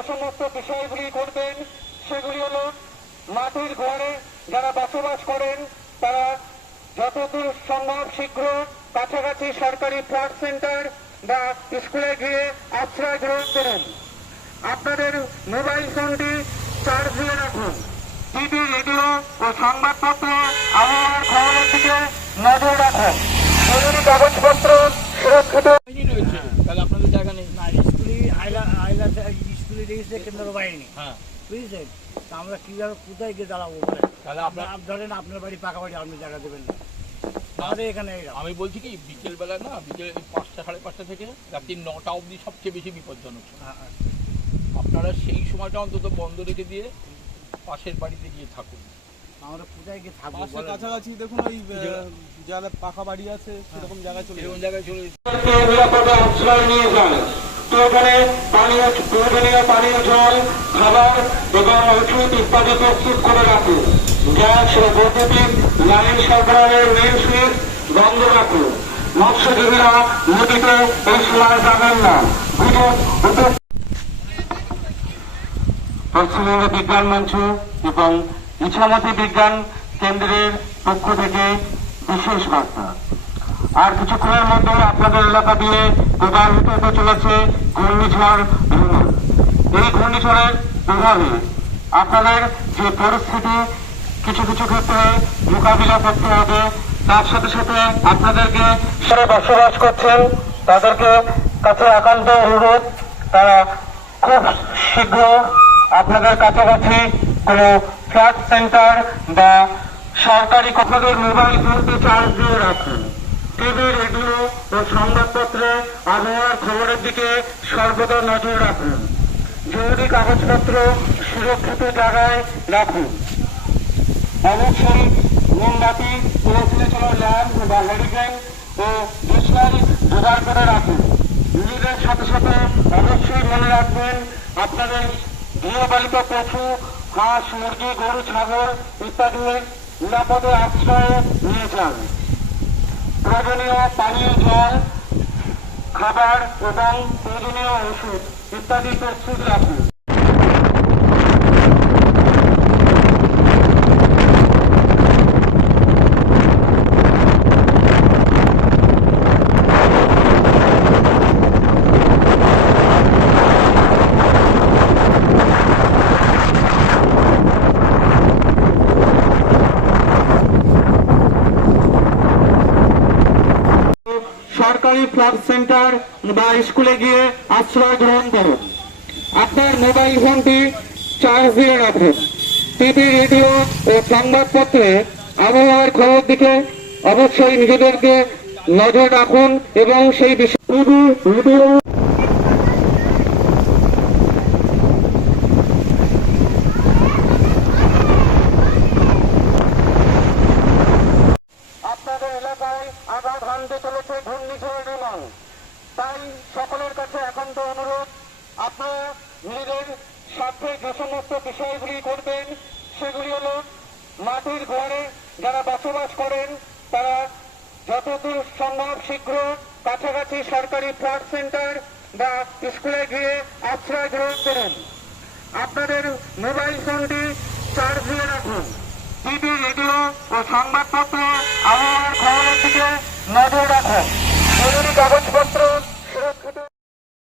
যে সমস্ত বিষয়গুলি করবেন সেগুলি হলো মাটির ঘরে যারা বসবাস করেন তারা যতদূর সম্ভব শীঘ্র কাছাকাছি সরকারি ফ্ল্যাট সেন্টার বা স্কুলে গিয়ে আশ্রয় গ্রহণ করুন। আপনাদের মোবাইল ফোনটি চার্জ দিয়ে রাখুন। টিভি, রেডিও ও সংবাদপত্র আবহাওয়ার খবরের দিকে নজর রাখুন। জরুরি কাগজপত্র সুরক্ষিত রয়েছে। তাহলে আপনাদের জায়গা নেই না, স্কুলে রেজিস্ট্রে কেন্দ্র বাহিনী। হ্যাঁ, বুঝেছেন? তা আমরা কিভাবে কোথায় গিয়ে দাঁড়াবো? তাহলে আপনার ধরেন আপনার বাড়ি পাকা বাড়ি, আপনি জায়গা দেবেন না। আমাদের এখানে আমি বলছি কি বিকেলবেলা না, বিকেল 5টা সাড়ে 5টা থেকে রাত্রি 9টা অবধি সবচেয়ে বেশি বিপজ্জনক। আপনারা সেই সময়টা অন্তত বন্ধ রেখে দিয়ে পাশের বাড়িতে গিয়ে থাকুন। আমরা কোথায় গিয়ে থাকবো? কাছাকাছি দেখুন ওই যারা পাকা বাড়ি আছে সেরকম জায়গায় চলে এরকম জায়গায় চলে নিরাপদে আশ্রয় নিয়ে যান। তো এখানে প্রয়োজনীয় পানীয় জল, খাবার এবং ওষুধ ইত্যাদি প্রস্তুত করে রাখুন। গ্যাস ও বৈদ্যুতিক লাইন সরবরাহের মেন সুইচ বন্ধ রাখুন। মৎস্যজীবীরা নদীতে এই সময় যাবেন না। পশ্চিমবঙ্গ বিজ্ঞান মঞ্চ এবং ইছামতি বিজ্ঞান কেন্দ্রের পক্ষ থেকে বিশেষ বার্তা। আর কিছুক্ষণের মধ্যে আপনাদের এলাকা দিয়ে প্রবাহিত হতে চলেছে ঘূর্ণিঝড় রুমা। এই ঘূর্ণিঝড়ের প্রভাবে আপনাদের যে পরিস্থিতি কিছু কিছু ক্ষেত্রে মোকাবিলা করতে হবে, তার সাথে সাথে আপনাদেরকে যারা বসবাস করছেন তাদেরকে কাছে একান্ত অনুরোধ, তারা খুব শীঘ্র আপনাদের কাছাকাছি কোনো ফ্ল্যাট সেন্টার বা সরকারি আপনাদের মোবাইল ফোনটি চার্জ দিয়ে রাখুন। টিভি, রেডিও ও সংবাদপত্রে আবহাওয়ার খবরের দিকে সর্বদা নজর রাখুন। জরুরি কাগজপত্র সুরক্ষিত জায়গায় রাখুন। অবশ্যই মোমবাতি, কেরোসিনে চলা ল্যাম্প বা হ্যারিকেন ও ডিসলারি জোগাড় করে রাখুন। নিজেদের সাথে সাথে অবশ্যই মনে রাখবেন আপনাদের গৃহপালিত পশু, হাঁস, মুরগি, গরু, ছাগল ইত্যাদি নিরাপদে আশ্রয়ে নিয়ে যান। প্রয়োজনীয় পানীয় জল, খাবার এবং প্রয়োজনীয় ওষুধ ইত্যাদি প্রস্তুত রাখুন। সরকারি ফ্ল্যাট সেন্টার বা স্কুলে গিয়ে আশ্রয় গ্রহণ করুন। আপনার মোবাইল ফোনটি চার্জ দিয়ে রাখুন। টিভি, রেডিও ও সংবাদপত্রে আবহাওয়ার খবর দিকে অবশ্যই নিজেদেরকে নজর রাখুন এবং সেই বিষয়ে টিভি, রেডিও আপনাদের এলাকায় আঘাত হানতে চলেছে ঘূর্ণিঝড় রুমা। তাই সকলের কাছে একান্ত অনুরোধ, আপনারা নিজেদের সাথে যে সমস্ত বিষয়গুলি করবেন সেগুলি হলো মাটির ঘরে যারা বসবাস করেন তারা যতদূর সম্ভব শীঘ্র কাছাকাছি সরকারি ফ্ল্যাট সেন্টার বা স্কুলে গিয়ে আশ্রয় গ্রহণ করুন। আপনাদের মোবাইল ফোনটি চার্জ দিয়ে রাখুন। টিভি, রেডিও ও সংবাদপত্র আবহাওয়ার খবরের দিকে নজর রাখুন। জরুরি কাগজ